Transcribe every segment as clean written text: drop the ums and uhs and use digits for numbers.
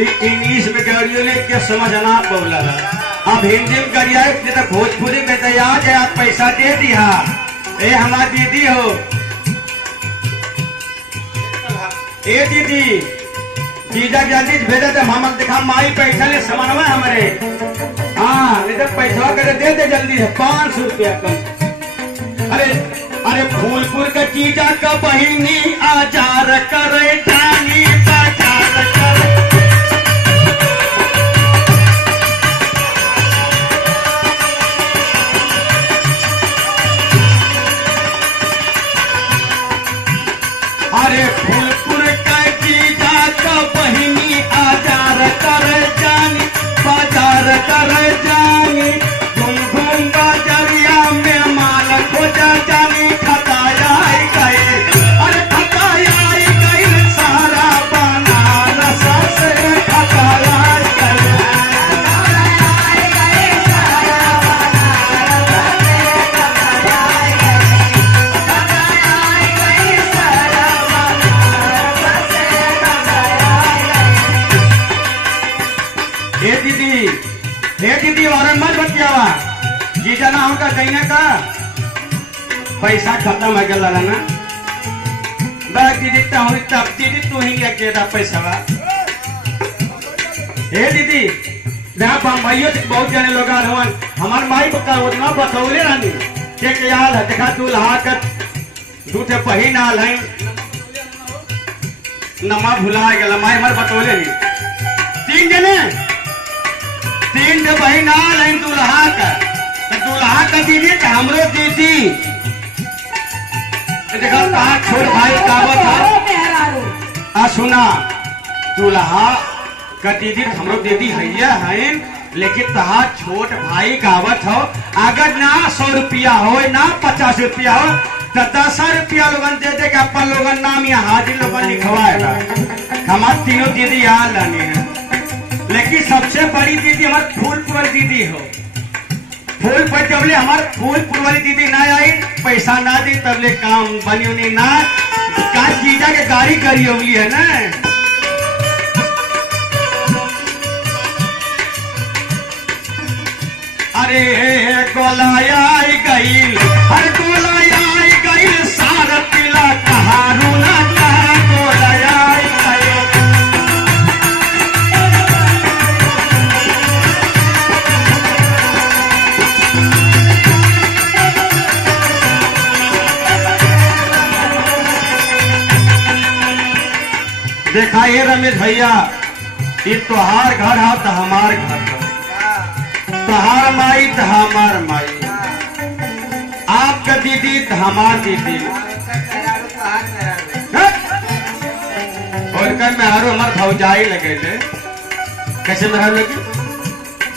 English में गाड़ियों ने क्या समझना पौला अब हिंदी में करिया तो भोजपुरी में तो आ जाए पैसा दे दिया ए हमार दीदी हो ए दीदी जीजा जल्दी भेजा थे हम दिखा माई पैसा ले समझवा हमारे हाँ नहीं तो पैसा करे दे दे जल्दी है 500 रुपया कम अरे अरे फूलपुर का जीजा का बहिनी आजार करे जानी बाजार करे अरे फूलपुर का जीजा का बहिनी आजार कर जानी बाजार कर जानी घूम घूम बाजरिया में माल खोजा जानी खताया गए अरे खताया गए सारा बनारस से खताया हे दीदी और मत बतियावा जीजा ना होगा कहीं का पैसा खत्म हो गया ना बैग दीदी तब दीदी तू ही लेके दा पैसा हे दीदी बम्बईयो से बहुत जने लोग हवन हमार माई बता उतना बतौले रानी के याद है देखा दूल्हा का दूठे पहिन आल है नमा भुला गया माई हमार बतौले नहीं 3 जने 3 जो बहन आल है दूल्हा का दीदी हमरो दीदी देखा कहा छोट भाई कावत है सुना दूल्हा का दीदी हमरो दीदी हैया है लेकिन तहा छोट भाई गावत हो अगर ना 100 रुपया हो ना 50 रुपया हो तो 10 रुपया लोगन दे दे अपन लोगन नाम यहाँ हाजिर लोगन लिखवाएगा हमारे तीनों दीदी यहाँ लानी है लेकिन सबसे बड़ी दीदी हमारे फूलपुर वाली दीदी हो फूलपुर जबले हमारे फूलपुर वाली दीदी ना आई पैसा ना दी तबले काम बनी उन्हीं ना का जीजा के गाड़ी करी होगी है ना अरे गोलाया गई हर गोलाया गई सारा तिला कहारू ना कहा गोलाया गई देखा ये रमेश भैया ये तोहार घर है तो हमार घर है तोहार माई तो हमार माई आपका दीदी तो हमार दीदी और कल में हारो हमार भौजाई लगे थे कैसे में हारो लगी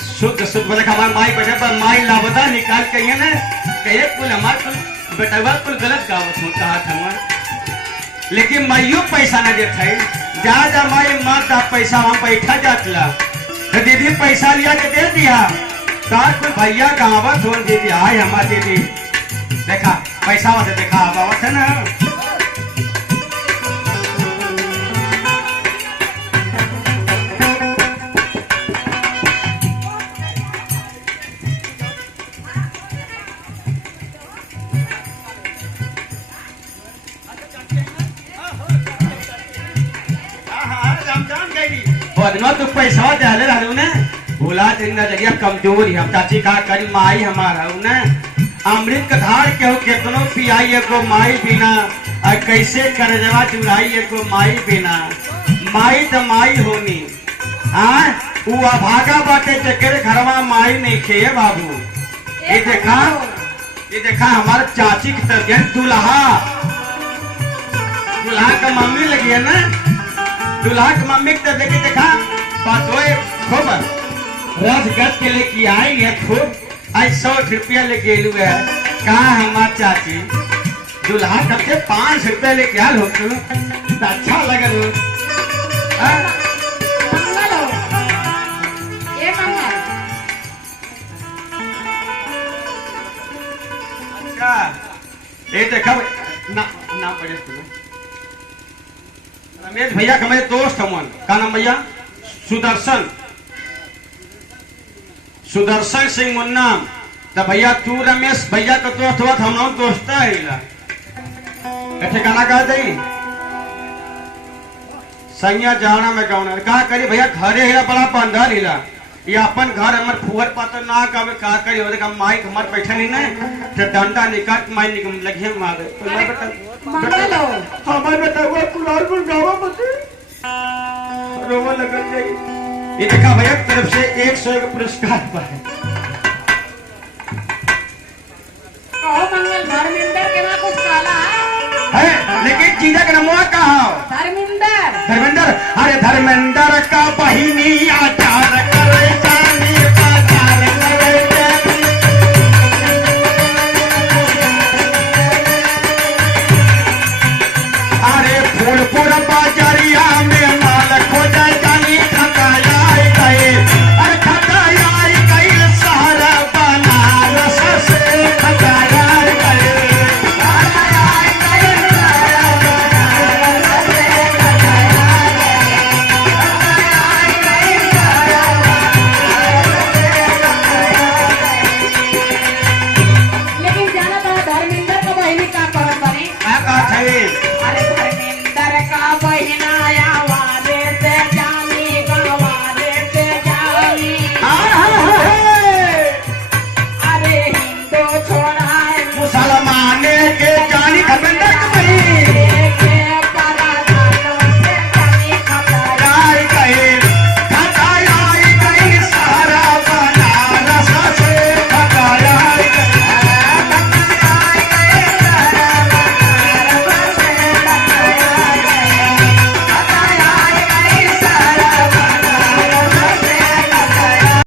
शुद्ध शुद्ध बोले हमार माई बैठे पर माई लापता निकाल के ना कहे कुल हमार कुल बेटवा कुल गलत गावत हो कहा था लेकिन माइयो पैसा न देते जा माई मत पैसा वहां बैठा जातला तो दीदी पैसा लिया के दे दिया तार कोई भैया गावत हो दीदी हाय हमार दीदी देखा पैसा वहां देखा बाबा है ना तो पैसा डाले रहू ने भूला दिन लगिया कमजोरी हम चाची का करी माई हमारा ने अमृत का धार के हो कितनो पियाई को माई बिना और कैसे कर जवा चुराई को माई बिना माई तो माई होनी हाँ वो अभागा बाटे तेरे घरवा माई नहीं खे बाबू ये देखा हमारे चाची की तरह दूल्हा का मम्मी लगी है ना दूल्हा की मम्मी की तरह देखी देखा खूब रसगत के लेके आई है खूब आज 100 रुपया लेके लू है कहा हमार चाची दूल्हा कब से 5 रुपया लेके आल हो तो अच्छा लगल हो अच्छा ये देखा नाम पड़े रमेश भैया का मेरे दोस्त हमन का नाम भैया सुदर्शन सुदर्शन सिंह मुन्ना। तो भैया तू रमेश भैया का दोस्त हुआ हम लोग दोस्त है ठिकाना कह दई सैया जाना में कौन का करी भैया घरे हिला बड़ा बंदर हिला ये अपन घर हमर फुहर पातर ना कहे का करी हो देखा माइक हमर बैठे नहीं ना तो डंडा निकाल माई निकल लगे मारे तो मैं बता मंगलो हमारे बेटा वो कुलारपुर गावा बते रोवा लगल जाई। ये देखा भैया तरफ से 100 का पुरस्कार पाए। मंगल धर्मेंद्र के ना कुछ काला है लेकिन चीजा का नाम कहा धर्मेंद्र धर्मेंद्र। अरे धर्मेंद्र का बहिनी